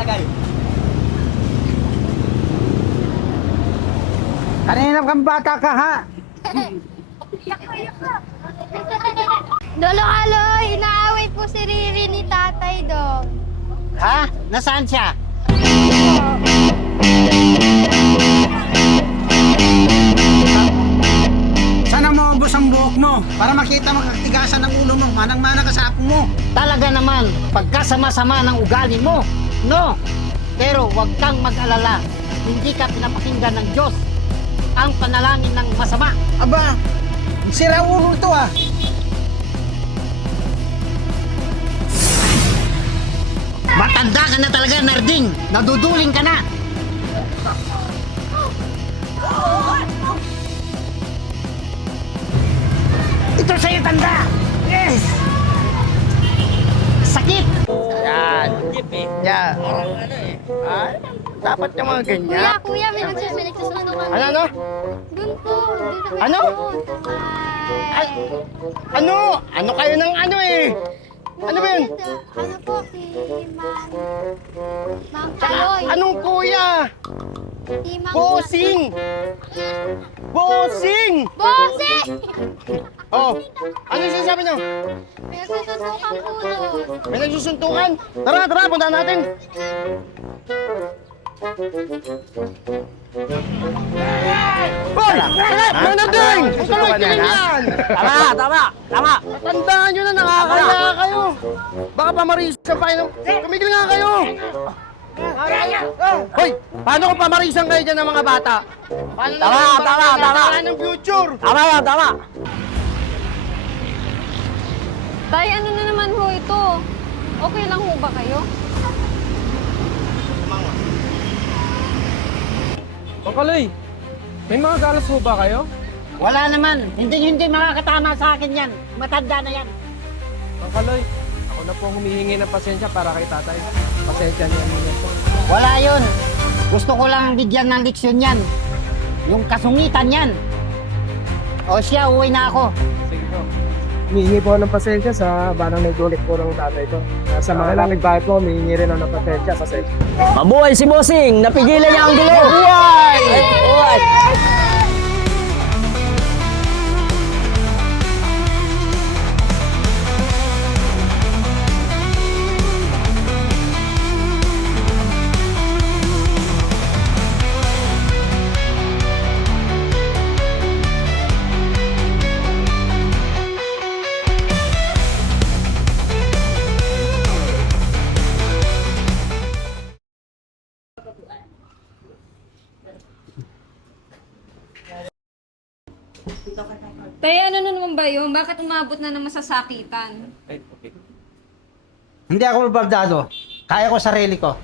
nakalagay. Kanina kang bata ka, ha? Lolo Aloy, inaaway po si Riri ni Tatay Dong. Ha? Nasaan siya? Sana mo ubos ang buhok mo para makita mo katigasan ng ulo mo. Manang-mana ka sa apo mo. Talaga naman, pagkasama-sama ng ugali mo, no? Pero huwag kang mag-alala, hindi ka pinapakinggan ng Diyos ang panalangin ng masama. Aba, sira ulo to ah. Matanda ka na talaga, Narding. Naduduling ka na. Ito sa'yo, tanda. Yes! Sakit! Yan. Yan. Dapat yung mga ganyan. Kuya, may nagsusundo kami. Ano? Doon po, doon sa may Ano? Ay. Ano? Ano kayo ng ano eh? Ano ba yun? Ano po, si Mang Kaloy. Anong kuya? Si Mang Bossing! Bossing! Bossing! Oh, ano yung sinasabi niyo? May nagsusundukan po doon. May nagsusuntukan? Tara, punta natin. Hoy! Manading! Huwag ka lang kiling yan! Tama! Tandaan nyo na, nakakaya kayo! Baka pamarisan pa kayo. Tumigil nga kayo! Hoy! Paano kung pamarisan kayo dyan ng mga bata? Paano Tama! ng future? Tama! Tay, ano na naman ho ito? Okay lang ho ba kayo? Makaloy, may mga galas ho ba kayo? Wala naman. Hindi makakatama sa akin yan. Matanda na yan. Makaloy, ako na po ang humihingi ng pasensya para kay tatay. Pasensya niya niya po. Wala yun. Gusto ko lang bigyan ng leksyon yan. Yung kasungitan yan. O siya, uwi na ako. Sige po. Humihingi po ng pasensya sa banang nagulit po ng tatay ko. Sa mga langit bahay po, humihingi rin ako ng pasensya. Mabuhay si Bossing! Napigilan niya ang gulo! Mabuhay! Tay, ano na naman ba yun? Bakit umabot na ng masasakitan? Hindi ako baldado. Kaya ko sarili ko.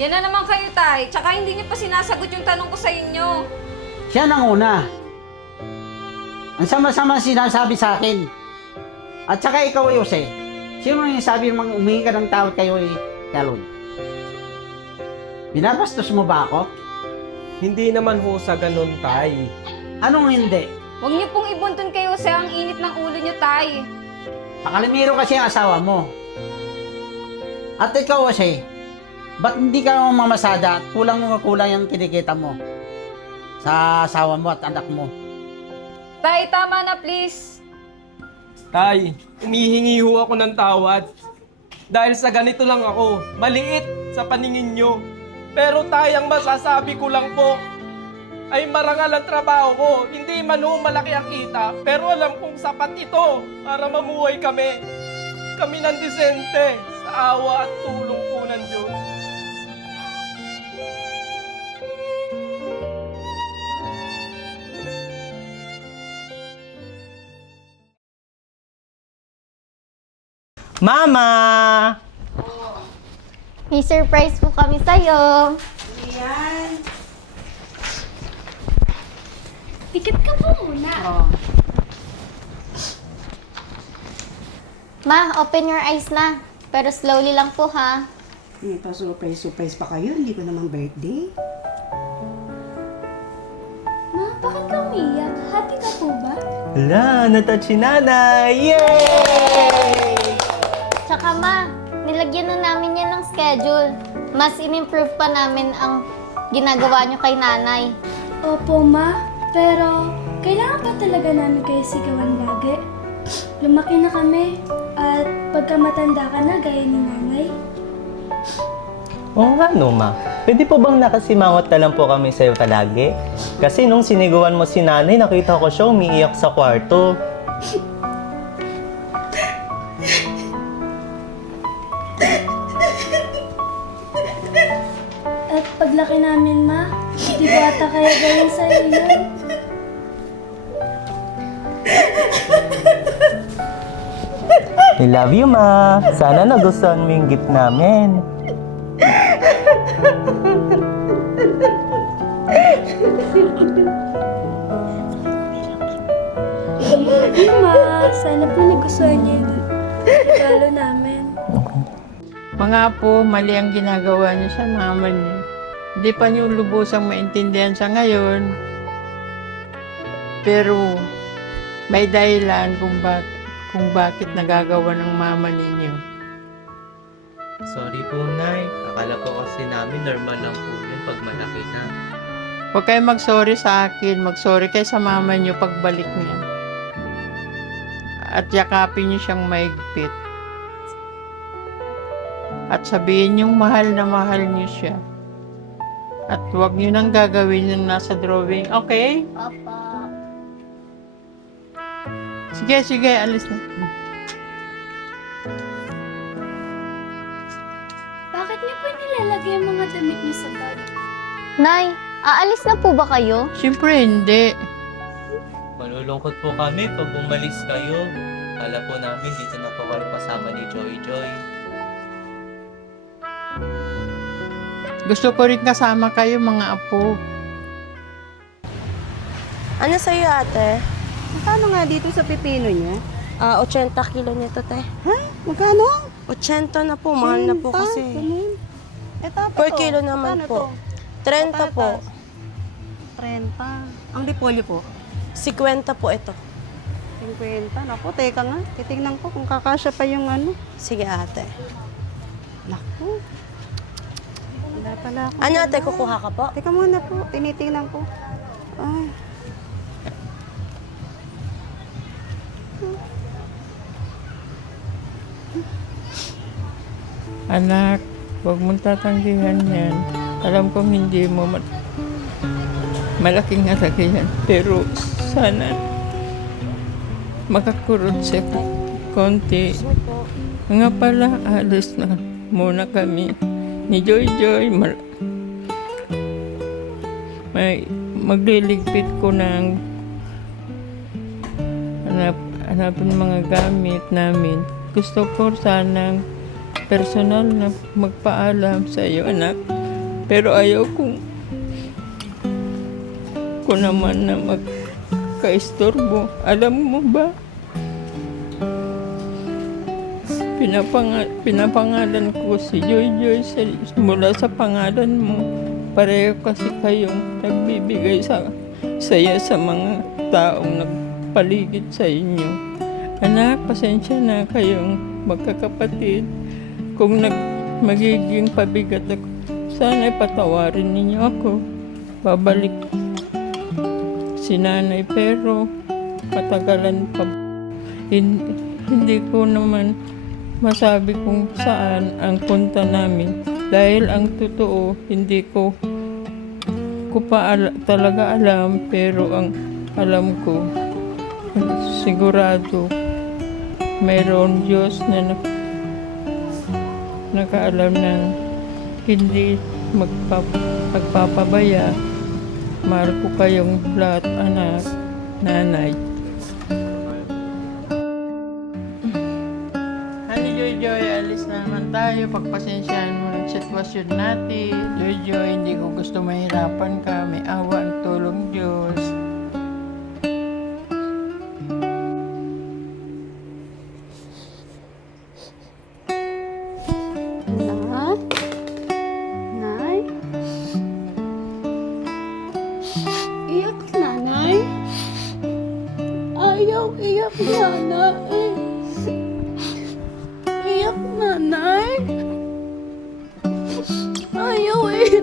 Yan na naman kayo, Tay. Tsaka hindi niyo pa sinasagot yung tanong ko sa inyo. Siya nang una. Ang sama-sama sinasabi sa akin. At saka ikaw, Jose. Sino yung sabi mong umingi ka ng tawad kayo, Kalon? Binabastos mo ba ako? Hindi naman ho sa ganun, tay. Anong hindi? Huwag niyo pong ibuntun kayo sa ang init ng ulo niyo, Tay. Pakalimiro kasi ang asawa mo. At ikaw, Jose, ba't hindi ka mamasada at kulang yung kinikita mo sa asawa mo at anak mo? Tay, tama na, please. Tay, humihingi ho ako ng tawad. Dahil sa ganito lang ako, maliit sa paningin nyo. Pero tay, ang masasabi ko lang po, ay marangal ang trabaho ko. Hindi man ho malaki ang kita, pero alam kong sapat ito para mamuhay kami. Kami ng disente sa awa at tulong po ng Diyos. Mama! May surprise po kami sa'yo. Tikit ka po muna. Ma, open your eyes na. Pero slowly lang po, ha? May pa-surprise pa kayo, hindi ko naman birthday. Ma, bakit ka umiyak? Happy ka po ba? Hala, natouch si nanay! Yay! Tsaka ma, nilagyan na namin yan ng schedule. Mas in-improve pa namin ang ginagawa nyo kay nanay. Opo, Ma. Pero, kailangan pa talaga namin kayo sigawan lagi. Lumaki na kami. At pagka matanda ka na, gaya ni nanay. Oo nga no, ma. Pwede po bang nakasimangot na lang po kami sa'yo palagi? Kasi nung siniguan mo si nanay, nakita ko siya umiiyak sa kwarto. At paglaki namin, Ma, di ba ata kaya gawin sa'yo yun? I love you, ma. Sana nagustuhan mo yung gift namin. Ma, sana po nagustuhan niyo yung regalo namin. Mga po, mali ang ginagawa niyo sa mama niyo. Hindi pa niyo lubusang maintindihan sa ngayon. Pero may dahilan kung bakit nagagawa ng mama ninyo. Sorry po, Nay. Akala ko kasi namin normal lang po yun pag malaki na. Huwag kayo mag-sorry sa akin. Mag-sorry kayo sa mama niyo pagbalik niya. At yakapin niyo siyang maigpit. At sabihin niyong mahal na mahal niyo siya. At huwag niyo nang gagawin yung nasa drawing. Okay? Papa. Sige, alis na. Bakit niyo po nilalagay ang mga damit niyo sa bag? Nay, aalis na po ba kayo? Siyempre hindi. Malulungkot po kami pag umalis kayo. Kala po namin dito na po kayo kasama ni Joy Joy. Gusto ko rin kasama kayo mga apo. Ano sa'yo, ate? Magkano nga dito sa pipino niya? 80 kilo nito, te. Ha? Magkano? 80 na po, mahal na po kasi. Ganun. Eto, Per kilo naman po. 30 po. 30. Ang repolyo po? 50 po ito. 50. Naku, teka nga. Titignan ko kung kakasya pa yung ano. Sige, ate. Naku. Wala pala ako. Ano, ate, kukuha ka po? Teka muna po. Tinitingnan ko. Ay. Anak, huwag mong tatanggihan yan. Alam kong hindi mo malaking halaga yan. Pero sana makakurot siya konti. Nga pala, alis na muna kami ni Joy Joy. Magliligpit ko ng hanapin mga gamit namin. Gusto ko sanang personal na magpaalam sa iyo, anak. Pero ayaw kung naman na magkaistorbo. Alam mo ba? Pinapangalan ko si Joy Joy mula sa pangalan mo. Pareho kasi kayong nagbibigay saya sa mga taong nagpaligid sa inyo. Anak, pasensya na kayong magkakapatid. Kung magiging pabigat ako, sana patawarin ninyo ako. Babalik si nanay pero matagalan pa. Hindi ko naman masabi kung saan ang punta namin. Dahil ang totoo, hindi ko pa talaga alam, pero ang alam ko, sigurado, mayroon Diyos na nakaalam ng hindi magpapabaya. Mahal ko kayong lahat, anak, nanay. Honey Joy Joy, alis na naman tayo. Pagpasensyahan mo ng sitwasyon natin. Joy Joy, hindi ko gusto mahirapan ka. May awa ang tulong Diyos. Nay? Iyak ka, nanay? Ayaw iyak, nanay. Iyak na. Nanay? Ayaw eh.